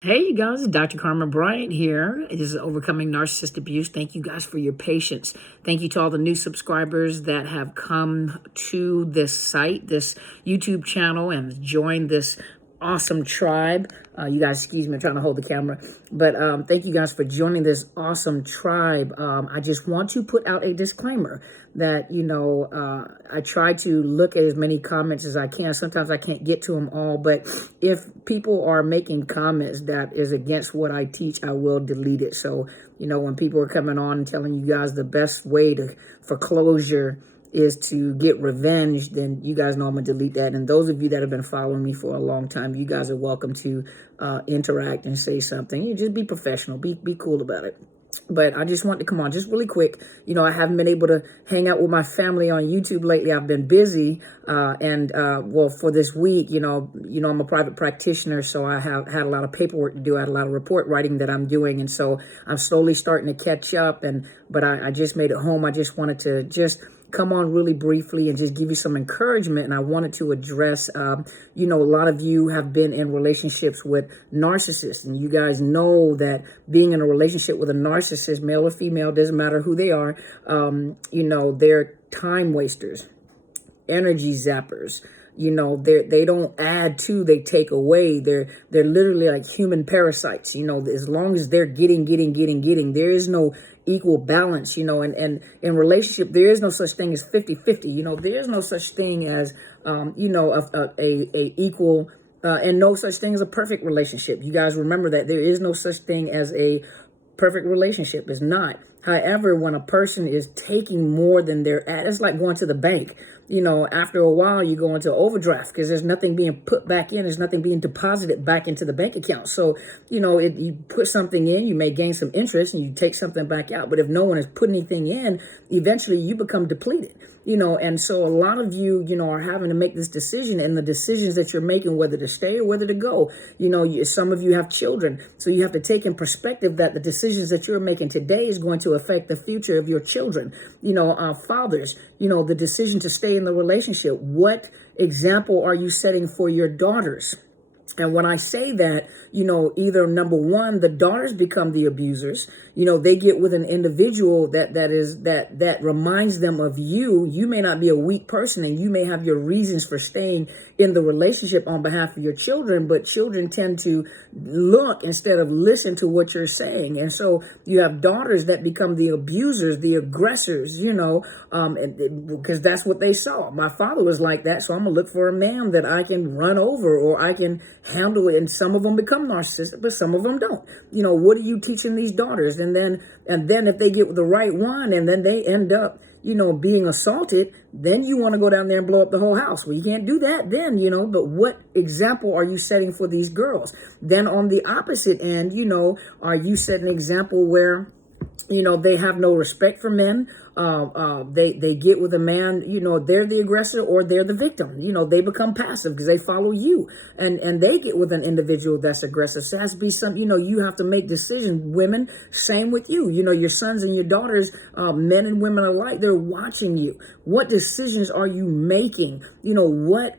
Hey, you guys, Dr. Carmen Bryant here. This is Overcoming Narcissist Abuse. Thank you guys for your patience. Thank you to all the new subscribers that have come to this site, this YouTube channel, and joined this awesome tribe. You guys, excuse me, I'm trying to hold the camera. But thank you guys for joining this awesome tribe. I just want to put out a disclaimer that, I try to look at as many comments as I can. Sometimes I can't get to them all, but if people are making comments that is against what I teach, I will delete it. So, when people are coming on and telling you guys the best way for closure is to get revenge, then you guys know I'm gonna delete that. And those of you that have been following me for a long time, you guys are welcome to interact and say something. You just be professional, be cool about it. But I just want to come on just really quick. I haven't been able to hang out with my family on YouTube lately. I've been busy. Well, for this week, I'm a private practitioner, so I have had a lot of paperwork to do. I had a lot of report writing that I'm doing. And so I'm slowly starting to catch up. But I just made it home. I just wanted to just come on really briefly and just give you some encouragement. And I wanted to address, a lot of you have been in relationships with narcissists, and you guys know that being in a relationship with a narcissist, male or female, doesn't matter who they are, they're time wasters, energy zappers. They don't add to, they take away. They're literally like human parasites. As long as they're getting, there is no equal balance. And in relationship, there is no such thing as 50-50. There is no such thing as a equal and no such thing as a perfect relationship. You guys remember that there is no such thing as a perfect relationship. It's not. However, when a person is taking more than they're at, it's like going to the bank. After a while, you go into overdraft because there's nothing being put back in. There's nothing being deposited back into the bank account. So, you put something in, you may gain some interest and you take something back out. But if no one has put anything in, eventually you become depleted. And so a lot of you, are having to make this decision, and the decisions that you're making, whether to stay or whether to go, some of you have children. So you have to take in perspective that the decisions that you're making today is going to affect the future of your children. Fathers, the decision to stay in the relationship. What example are you setting for your daughters? And when I say that, either number one, the daughters become the abusers. They get with an individual that reminds them of you. You may not be a weak person, and you may have your reasons for staying in the relationship on behalf of your children, but children tend to look instead of listen to what you're saying. And so you have daughters that become the abusers, the aggressors, because that's what they saw. My father was like that, so I'm gonna look for a man that I can run over or I can handle it. And some of them become narcissistic, but some of them don't. What are you teaching these daughters? And then if they get with the right one and then they end up being assaulted, then you want to go down there and blow up the whole house. Well, you can't do that then, but what example are you setting for these girls? Then on the opposite end, are you setting an example where they have no respect for men? They get with a man, they're the aggressor or they're the victim. They become passive because they follow you, and they get with an individual that's aggressive. So it has to be some, you have to make decisions. Women, same with you. Your sons and your daughters, men and women alike, they're watching you. What decisions are you making? What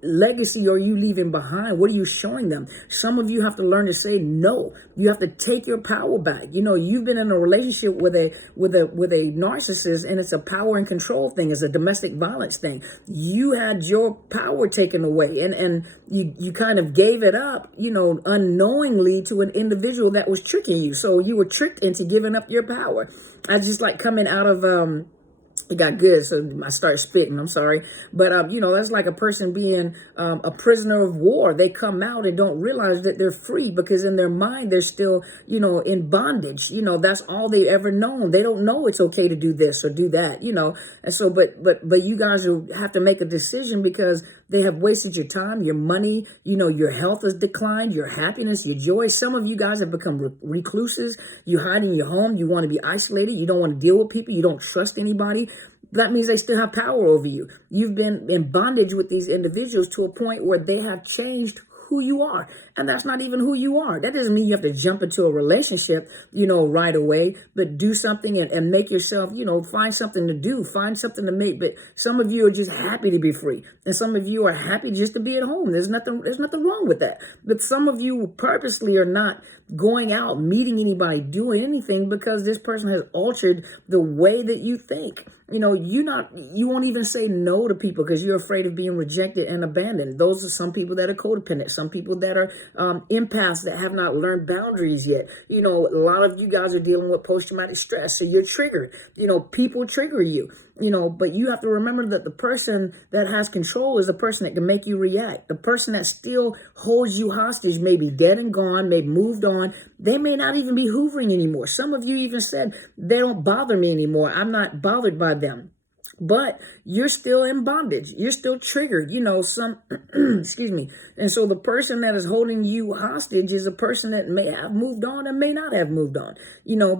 legacy are you leaving behind? What are you showing them? Some of you have to learn to say no. You have to take your power back. You've been in a relationship with a narcissist, and it's a power and control thing. It's a domestic violence thing. You had your power taken away, and you kind of gave it up, unknowingly, to an individual that was tricking you. So you were tricked into giving up your power. I just like coming out of it got good, so I started spitting. I'm sorry. But, that's like a person being a prisoner of war. They come out and don't realize that they're free because in their mind, they're still, in bondage. That's all they've ever known. They don't know it's okay to do this or do that, And so, but you guys have to make a decision because they have wasted your time, your money, your health has declined, your happiness, your joy. Some of you guys have become recluses. You hide in your home. You want to be isolated. You don't want to deal with people. You don't trust anybody. That means they still have power over you. You've been in bondage with these individuals to a point where they have changed who you are. And that's not even who you are. That doesn't mean you have to jump into a relationship, right away, but do something and make yourself, find something to do, find something to make. But some of you are just happy to be free. And some of you are happy just to be at home. There's nothing wrong with that. But some of you purposely are not going out, meeting anybody, doing anything because this person has altered the way that you think. You won't even say no to people because you're afraid of being rejected and abandoned. Those are some people that are codependent, some people that are empaths that have not learned boundaries yet. A lot of you guys are dealing with post-traumatic stress, so you're triggered. People trigger you. But you have to remember that the person that has control is the person that can make you react. The person that still holds you hostage may be dead and gone, may have moved on. They may not even be hoovering anymore. Some of you even said, they don't bother me anymore. I'm not bothered by them. But you're still in bondage. You're still triggered, excuse me. And so the person that is holding you hostage is a person that may have moved on and may not have moved on,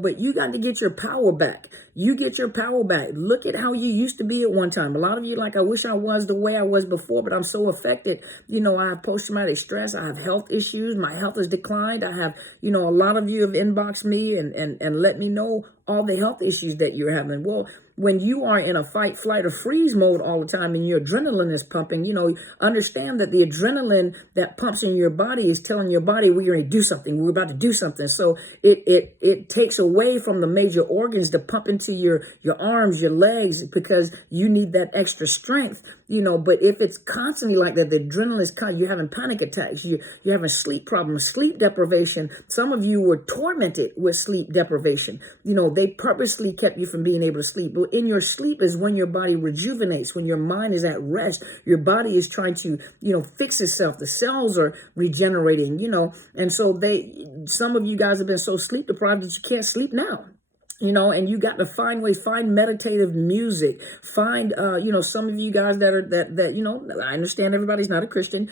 but you got to get your power back. You get your power back. Look at how you used to be at one time. A lot of you I wish I was the way I was before, but I'm so affected. I have post-traumatic stress. I have health issues. My health has declined. I have, a lot of you have inboxed me and let me know all the health issues that you're having. Well, when you are in a fight, flight, or freeze mode all the time and your adrenaline is pumping, understand that the adrenaline that pumps in your body is telling your body we're going to do something. We're about to do something. So it takes away from the major organs to pump into your arms, your legs, because you need that extra strength. But if it's constantly like that, the adrenaline is you're having panic attacks, you're having sleep problems, sleep deprivation. Some of you were tormented with sleep deprivation. They purposely kept you from being able to sleep. But in your sleep is when your body rejuvenates, when your mind is at rest, your body is trying to, fix itself. The cells are regenerating, and so some of you guys have been so sleep deprived that you can't sleep now. And you got to find meditative music, find, some of you guys that I understand everybody's not a Christian,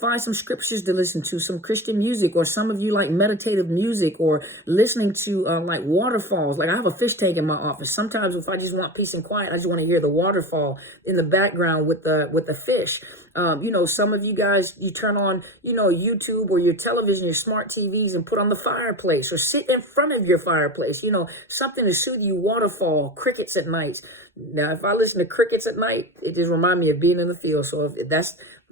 find some scriptures to listen to, some Christian music, or some of you like meditative music or listening to, like waterfalls. Like I have a fish tank in my office. Sometimes if I just want peace and quiet, I just want to hear the waterfall in the background with the fish. Some of you guys, you turn on, YouTube or your television, your smart TVs, and put on the fireplace or sit in front of your fireplace, something to soothe you, waterfall, crickets at night. Now, if I listen to crickets at night, it just reminds me of being in the field. So it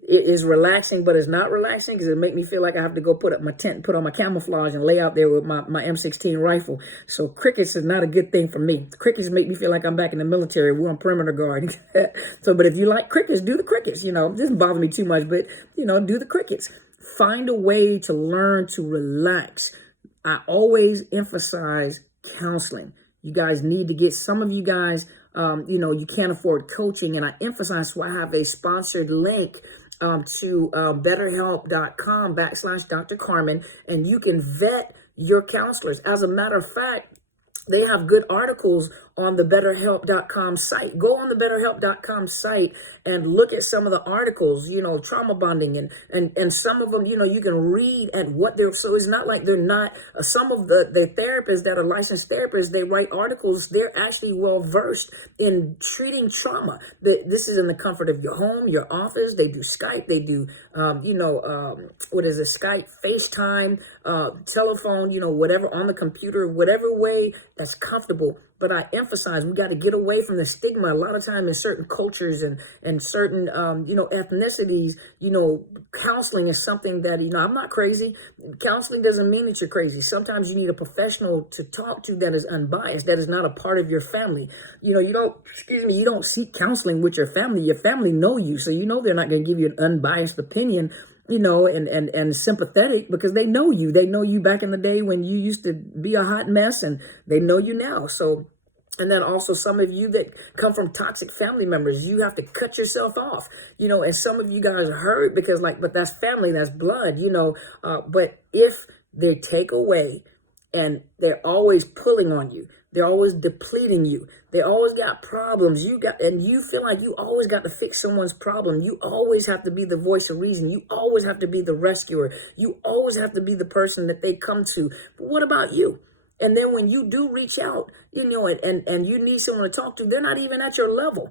is relaxing, but it's not relaxing because it make me feel like I have to go put up my tent, put on my camouflage and lay out there with my M16 rifle. So crickets is not a good thing for me. Crickets make me feel like I'm back in the military. We're on perimeter guard. But if you like crickets, do the crickets. It doesn't bother me too much, but, do the crickets. Find a way to learn to relax. I always emphasize counseling. You guys need to get, some of you guys, you can't afford coaching. And I emphasize, why I have a sponsored link to betterhelp.com/Dr. Carmen, and you can vet your counselors. As a matter of fact, they have good articles on the betterhelp.com site. Go on the betterhelp.com site and look at some of the articles, trauma bonding and some of them, you can read at what they're, so it's not like they're not, some of the therapists that are licensed therapists, they write articles, they're actually well versed in treating trauma. This is in the comfort of your home, your office. They do Skype, they do, Skype, FaceTime, telephone, whatever, on the computer, whatever way that's comfortable. But I emphasize, we got to get away from the stigma. A lot of time in certain cultures and certain, ethnicities, counseling is something that, I'm not crazy. Counseling doesn't mean that you're crazy. Sometimes you need a professional to talk to that is unbiased, that is not a part of your family. You don't seek counseling with your family. Your family know you, so they're not going to give you an unbiased opinion, and sympathetic, because they know you. They know you back in the day when you used to be a hot mess, and they know you now. So, and then also some of you that come from toxic family members, you have to cut yourself off, and some of you guys are hurt because but that's family, that's blood, but if they take away and they're always pulling on you, they're always depleting you, they always got problems, and you feel like you always got to fix someone's problem. You always have to be the voice of reason. You always have to be the rescuer. You always have to be the person that they come to. But what about you? And then when you do reach out, and you need someone to talk to, they're not even at your level,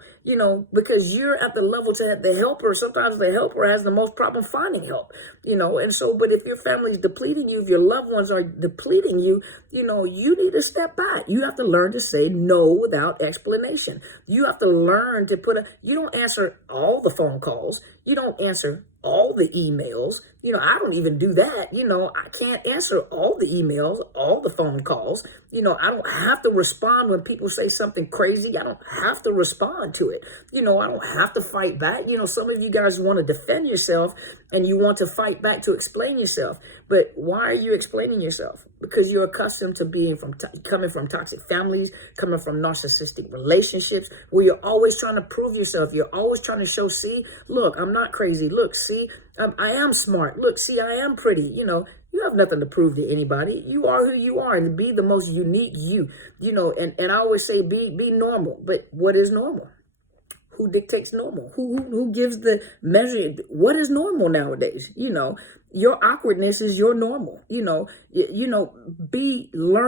because you're at the level to have the helper. Sometimes the helper has the most problem finding help, and so, but if your family's depleting you, if your loved ones are depleting you, you need to step back. You have to learn to say no without explanation. You have to learn to you don't answer all the phone calls. You don't answer all the emails. I don't even do that. I can't answer all the emails, all the phone calls. I don't have to respond when people say something crazy. I don't have to respond to it. I don't have to fight back. Some of you guys want to defend yourself and you want to fight back to explain yourself. But why are you explaining yourself? Because you're accustomed to being coming from toxic families, coming from narcissistic relationships where you're always trying to prove yourself. You're always trying to show, see, look, I'm not crazy. Look, see, I am smart. Look, see, I am pretty. You have nothing to prove to anybody. You are who you are, and be the most unique you. And I always say be normal. But what is normal? Who dictates normal? Who gives the measure? What is normal nowadays? Your awkwardness is your normal. Learn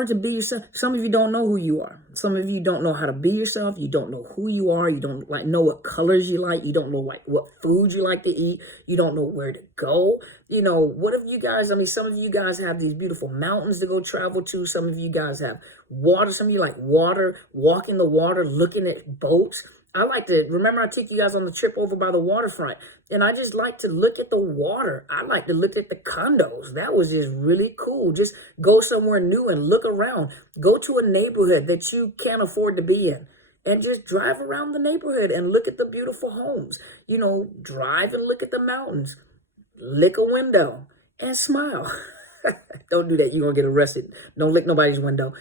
to be yourself. Some of you don't know who you are. Some of you don't know how to be yourself. You don't know who you are. You don't know what colors you like. You don't know what food you like to eat. You don't know where to go. What if you guys, some of you guys have these beautiful mountains to go travel to. Some of you guys have water. Some of you like water, walking the water, looking at boats. I like to, remember I took you guys on the trip over by the waterfront, and I just like to look at the water. I like to look at the condos. That was just really cool. Just go somewhere new and look around. Go to a neighborhood that you can't afford to be in and just drive around the neighborhood and look at the beautiful homes. Drive and look at the mountains. Lick a window and smile. Don't do that. You're going to get arrested. Don't lick nobody's window.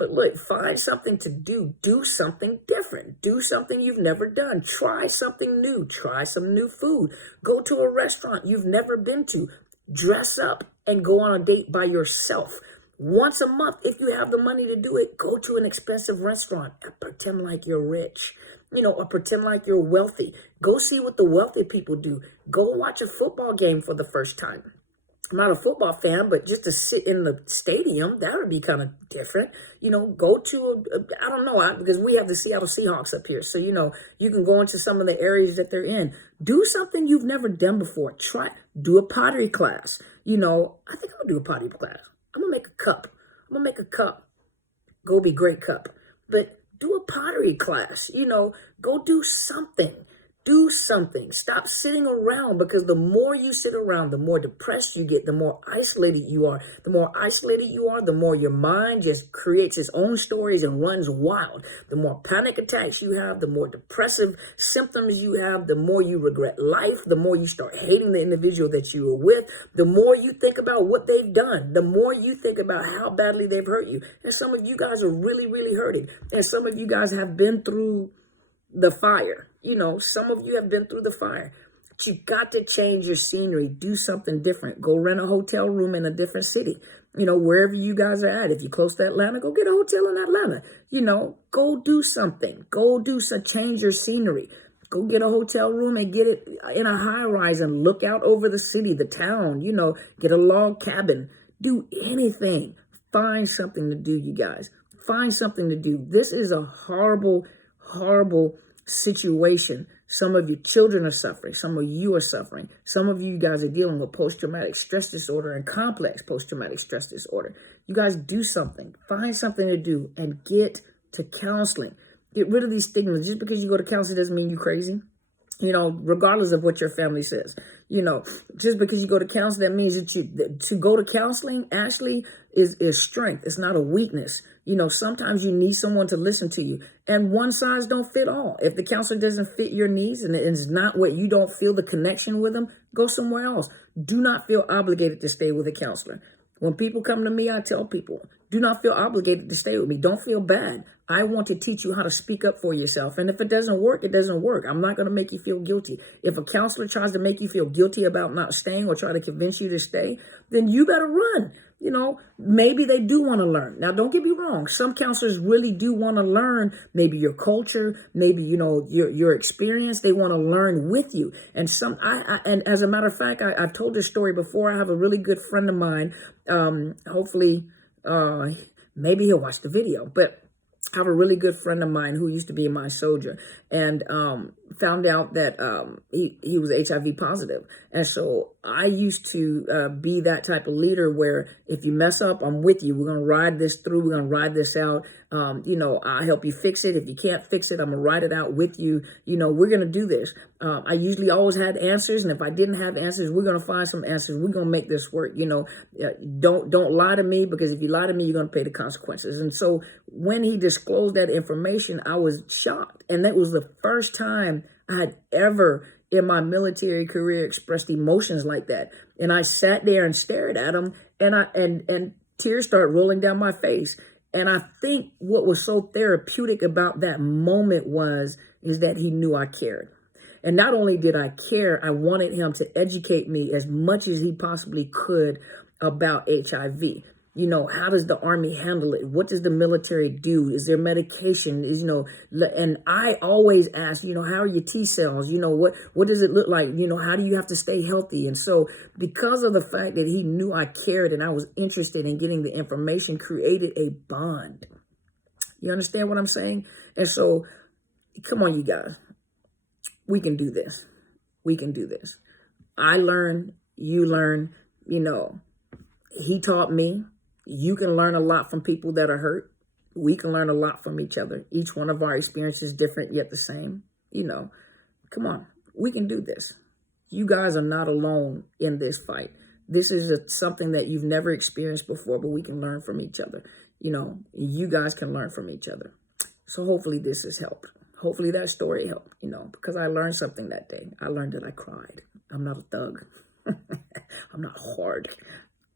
But look, find something to do. Do something different. Do something you've never done. Try something new. Try some new food. Go to a restaurant you've never been to. Dress up and go on a date by yourself. Once a month, if you have the money to do it, go to an expensive restaurant and pretend like you're rich. Or pretend like you're wealthy. Go see what the wealthy people do. Go watch a football game for the first time. I'm not a football fan, but just to sit in the stadium, that would be kind of different. Go to, I don't know, because we have the Seattle Seahawks up here. So, you can go into some of the areas that they're in. Do something you've never done before. Do a pottery class. I think I'm going to do a pottery class. I'm going to make a cup. Go be great cup. But do a pottery class. Go do something. Do something. Stop sitting around, because the more you sit around, the more depressed you get, the more isolated you are. The more isolated you are, the more your mind just creates its own stories and runs wild. The more panic attacks you have, the more depressive symptoms you have, the more you regret life, the more you start hating the individual that you were with, the more you think about what they've done, the more you think about how badly they've hurt you. And some of you guys are really, really hurting. And some of you guys have been through the fire. Some of you have been through the fire. But you got to change your scenery. Do something different. Go rent a hotel room in a different city. Wherever you guys are at. If you're close to Atlanta, go get a hotel in Atlanta. Go do something. Change your scenery. Go get a hotel room and get it in a high rise and look out over the city, the town. Get a log cabin. Do anything. Find something to do, you guys. Find something to do. This is a horrible, horrible situation. Some of your children are suffering. Some of you are suffering. Some of you guys are dealing with post-traumatic stress disorder and complex post-traumatic stress disorder. You guys do something. Find something to do and get to counseling. Get rid of these stigmas. Just because you go to counseling doesn't mean you're crazy. Regardless of what your family says, just because you go to counseling, that means that to go to counseling, Ashley, is strength. It's not a weakness. Sometimes you need someone to listen to you, and one size don't fit all. If the counselor doesn't fit your needs and it's not what you don't feel the connection with them, go somewhere else. Do not feel obligated to stay with a counselor. When people come to me, I tell people, do not feel obligated to stay with me. Don't feel bad. I want to teach you how to speak up for yourself. And if it doesn't work, it doesn't work. I'm not going to make you feel guilty. If a counselor tries to make you feel guilty about not staying or try to convince you to stay, then you better run. Maybe they do want to learn. Now, don't get me wrong. Some counselors really do want to learn maybe your culture, maybe, your experience. They want to learn with you. And and as a matter of fact, I've told this story before. I have a really good friend of mine. Hopefully maybe he'll watch the video. But I have a really good friend of mine who used to be my soldier, and found out that he was HIV positive. And so I used to be that type of leader where if you mess up, I'm with you. We're going to ride this through. We're going to ride this out. I'll help you fix it. If you can't fix it, I'm going to ride it out with you. We're going to do this. I usually always had answers. And if I didn't have answers, we're going to find some answers. We're going to make this work. Don't lie to me, because if you lie to me, you're going to pay the consequences. And so when he disclosed that information, I was shocked. And that was the first time I had ever in my military career expressed emotions like that. And I sat there and stared at him, and tears started rolling down my face. And I think what was so therapeutic about that moment is that he knew I cared. And not only did I care, I wanted him to educate me as much as he possibly could about HIV. How does the Army handle it? What does the military do? Is there medication? And I always ask, how are your T cells? What does it look like? How do you have to stay healthy? And so because of the fact that he knew I cared and I was interested in getting the information, created a bond. You understand what I'm saying? And so, come on, you guys. We can do this. We can do this. I learn, you learn, he taught me. You can learn a lot from people that are hurt. We can learn a lot from each other. Each one of our experiences is different, yet the same. Come on, we can do this. You guys are not alone in this fight. This is something that you've never experienced before, but we can learn from each other. You guys can learn from each other. So hopefully this has helped. Hopefully that story helped, because I learned something that day. I learned that I cried. I'm not a thug. I'm not hard,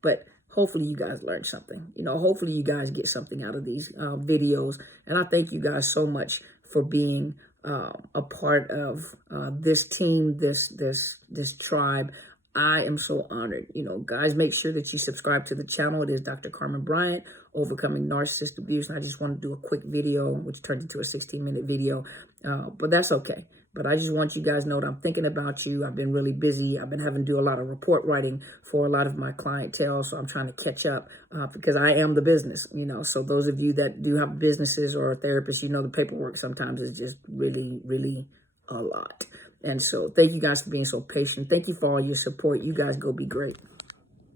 but hopefully you guys learned something. Hopefully you guys get something out of these videos. And I thank you guys so much for being a part of this team, this tribe. I am so honored. Guys, make sure that you subscribe to the channel. It is Dr. Carmen Bryant, Overcoming Narcissist Abuse. And I just want to do a quick video, which turned into a 16-minute video, but that's okay. But I just want you guys to know that I'm thinking about you. I've been really busy. I've been having to do a lot of report writing for a lot of my clientele. So I'm trying to catch up because I am the business, So those of you that do have businesses or therapists, the paperwork sometimes is just really, really a lot. And so thank you guys for being so patient. Thank you for all your support. You guys go be great.